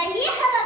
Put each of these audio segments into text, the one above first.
Заїхала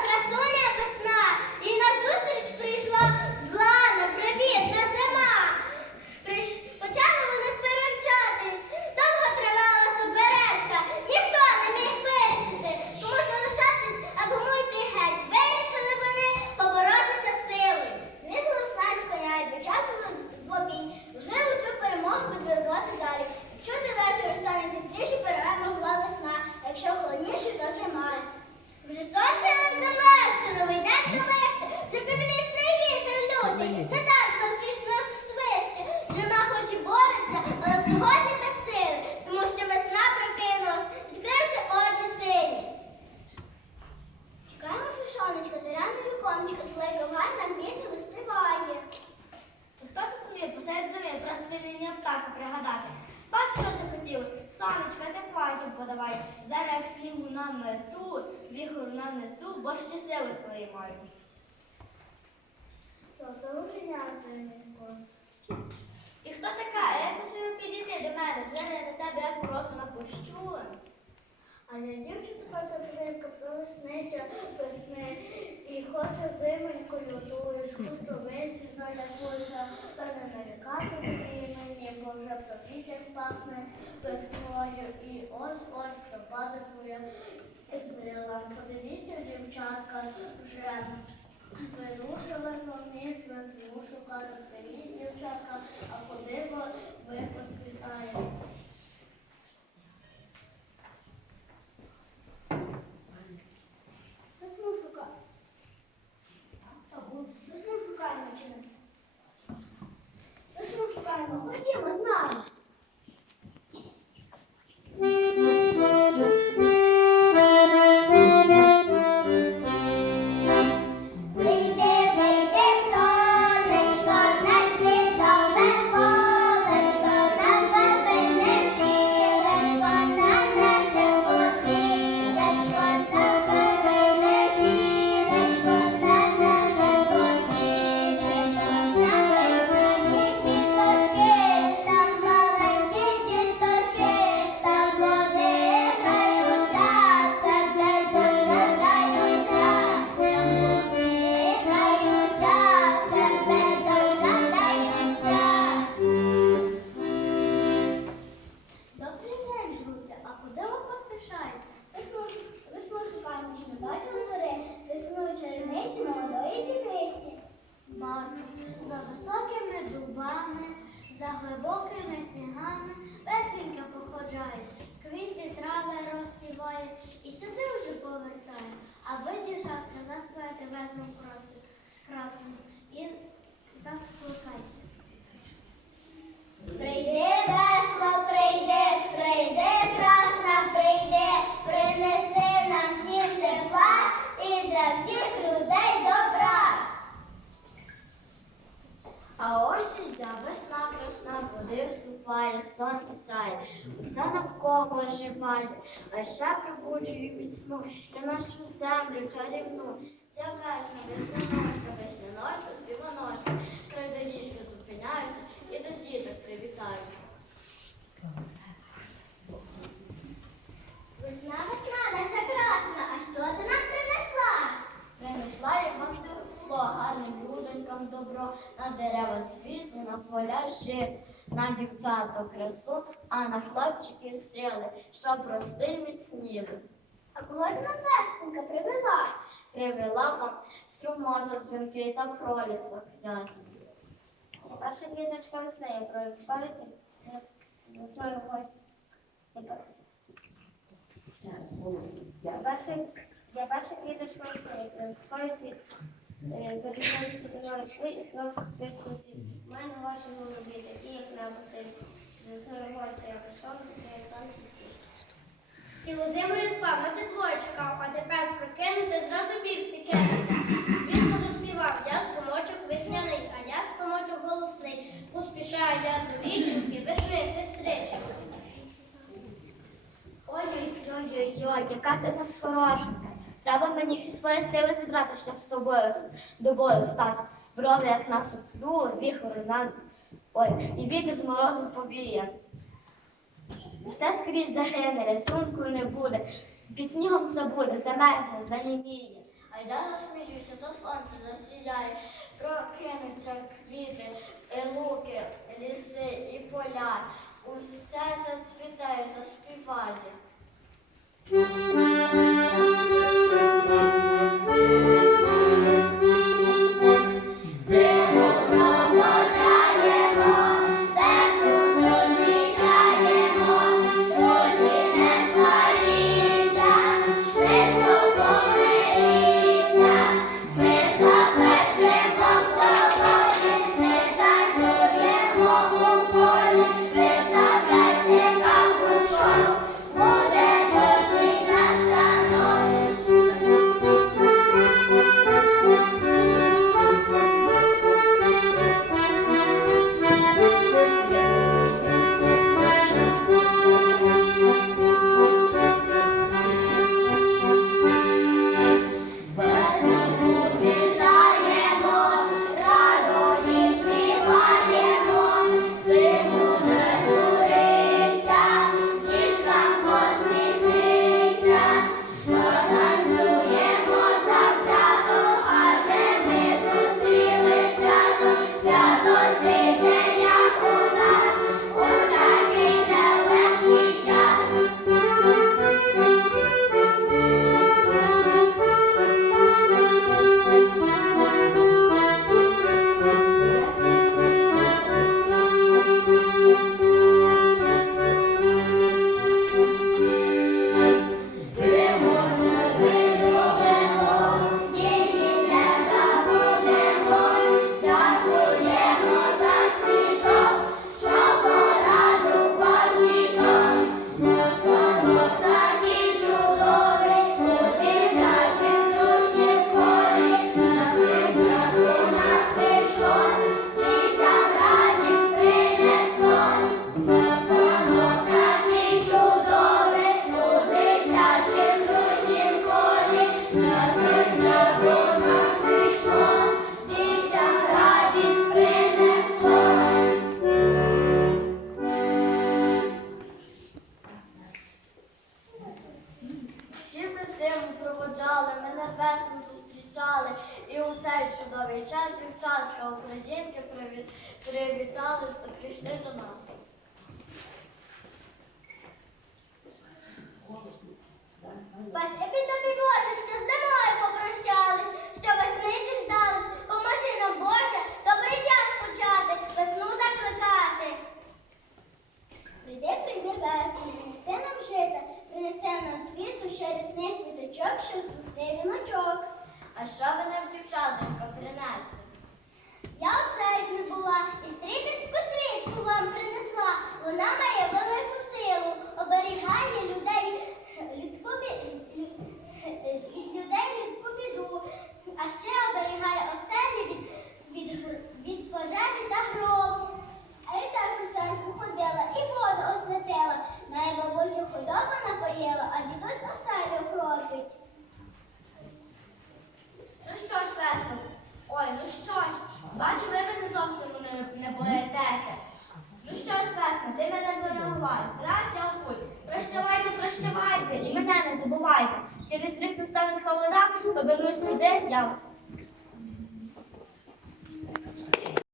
спинення пригадати? Бач, що захотілось, сонечка теплачу подавай. Зараз як снігу нам мету, віхор нам несу, бо ще сили свої маю. Ти хто така? Як посмів підійти до мене? Зараз я на тебе як морозу напущу. А я дівчинка тобженька проснеться весни і хоче зимонько лютуєш, хустовиці залякуєшся, та не тобі бо повітря пахне весною, і ось ось пропаде твоя стріла. Подивіться, дівчатка, вже вирушили вниз, весну привіт, дівчатка, а куди ви вступає, сонце сяє, усе навколо оживає, а ще пробуджую від сну я нашу землю чарівну. Ця весна, весняночка, весняночка, співаночка, край доріжки зупиняюся і до діток привітаюся. Весна, весна, наша красна, а що ти нам принесла? Принесла я вам тепло, гарним люденькам добро, на дерева цвіти, на поля жит, на дівчаток красу, а на хлопчиків сили, щоб рости міцніли. А кого нам весенька привела? Привела вам струмочок дзвінкий та пролісок ясний. Перша квіточка весни проліскається весною гості. Перша, я перша квіточка весни проліскається, перейшовся зимою світ, знов списується. У мене ваші голубі, такі, як небо син. З весною гості я прийшов, де сонце ці. Цілу зиму я спав, на тепло чекав, а тепер прокинувся, зразу бігти кинувся. Звідко заспівав, я спомочок весняний, а я спомочок голосний. Поспішаю я до віченьки, весни, сестрички. Ой-ой-ой, яка ти нас хороша. Треба мені всі свої сили зібрати, щоб з тобою с- до бою стати. Брови, як на суплю, віхори на. Ой, і вітер з морозом повіє. Все скрізь загине, рятунку не буде. Під снігом забуде, замерзне, заніміє. А я засміюся, то сонце засіяє, прокинуться квіти, і луки, ліси і поля. Усе зацвітає, заспіває. Всі зиму проводжали, мене весну зустрічали, і у цей чудовий час дівчатка українки привіт, привітали, прийшли до нас. Спасибі тобі, Боже, що з зимою попрощались, що весни діждались. Поможи нам, Боже, добрий час почати, весну закликати. Прийди, прийди весну, принеси нам жита, принеси нам цвіту, ще рясних квіточок, що спусти віночок. А що ви нам, дівчатонька, принесли? Я у церкві була і стрітинську свічку вам принесла. Вона має велику силу, оберігає людей людську від людей людську біду, а ще оберігає оселі від, від, від пожежі та грому. А я так у церкву ходила і воду освятила. Моя бабусю худоба напоїла, а дідусь оселю хропить. Ну що ж, весно? Ой, ну що ж, бачу, ви вже не зовсім не, не боїтеся. Ну що ж, весно, ти мене дорогувай. Раз я путь. Прощавайте, прощавайте, і мене не забувайте. Через рік настануть холода, повернусь сюди, я